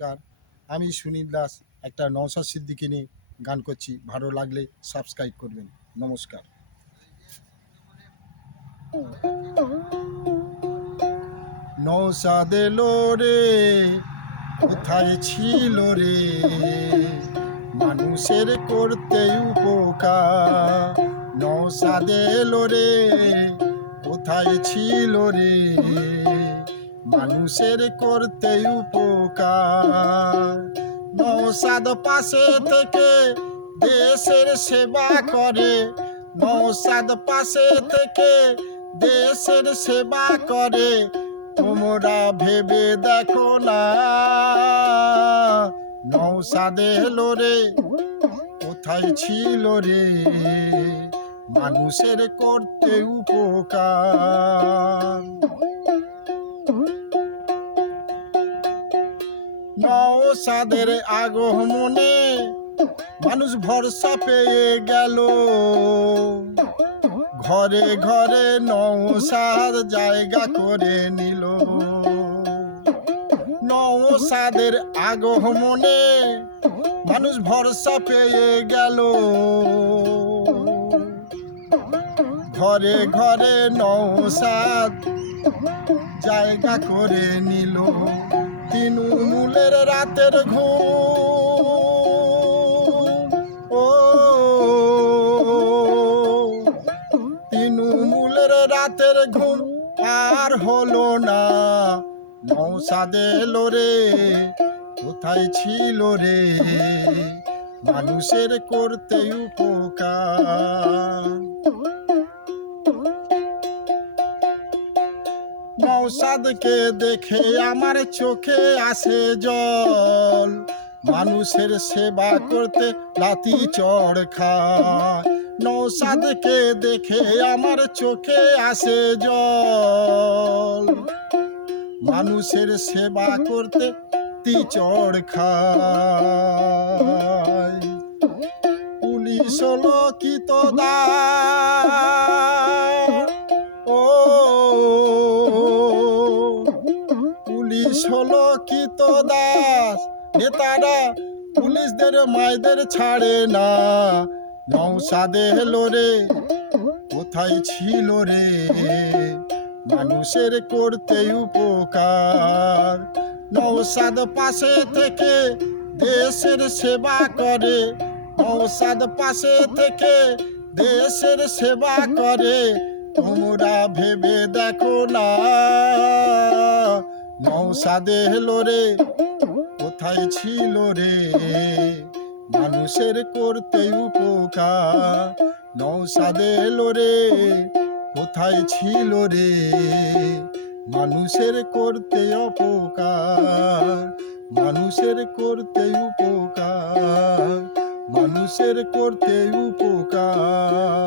নমস্কার, আমি সুনীল দাস একটা নওশাদ সিদ্দিকী নিয়ে গান করছি। ভালো লাগলে সাবস্ক্রাইব করবেন। নমস্কার। নওশাদ এলো রে, কোথায় ছিল রে, মানুষের করতে উপকার। নওশাদ এলো রে, কোথায় ছিল রে, মানুষের করতে উপকার। নওশাদ পাশে থেকে দেশের সেবা করে, নওশাদ পাশে থেকে দেশের সেবা করে। তোমরা ভেবে দেখো না, নওশাদ এলো রে, কোথায় ছিল রে, মানুষের করতে উপকার। নওশাদের আগমনে মানুষ ভরসা পেয়ে গেল, ঘরে ঘরে নওশাদ জায়গা করে নিল। নওশাদের আগমনে মানুষ ভরসা পেয়ে গেল, ঘরে ঘরে নওশাদ জায়গা করে নিল। তৃণমূলের রাতের ঘুম, ও তৃণমূলের রাতের ঘুম আর হলো না। নওশাদ এলো রে, কোথায় ছিল রে, মানুষের করতে উপকার। নওশাদকে দেখে আমার চোখে আসে জল, মানুষের সেবা করতে লাঠি চড় খায়। নওশাদকে দেখে আমার চোখে আসে জল, মানুষের সেবা করতে চড় খায়। পুলিশ হলো কি তো ও পুলিশ হলো কি তো দাস, নেতারা পুলিশদের মায়েদের ছাড়ে না। নওশাদ এলো রে, কোথায় ছিল রে, মানুষের করতে উপকার। নওশাদ পাশে থেকে দেশের সেবা করে, নওশাদ পাশে থেকে দেশের সেবা করে। তোমরা ভেবে দেখো না, নওশাদ এলো রে, কোথায় ছিল রে, মানুষের করতে উপকার। নওশাদ এলো রে, কোথায় ছিল রে, মানুষের করতে উপকার, মানুষের করতে উপকার, মানুষের করতে উপকার।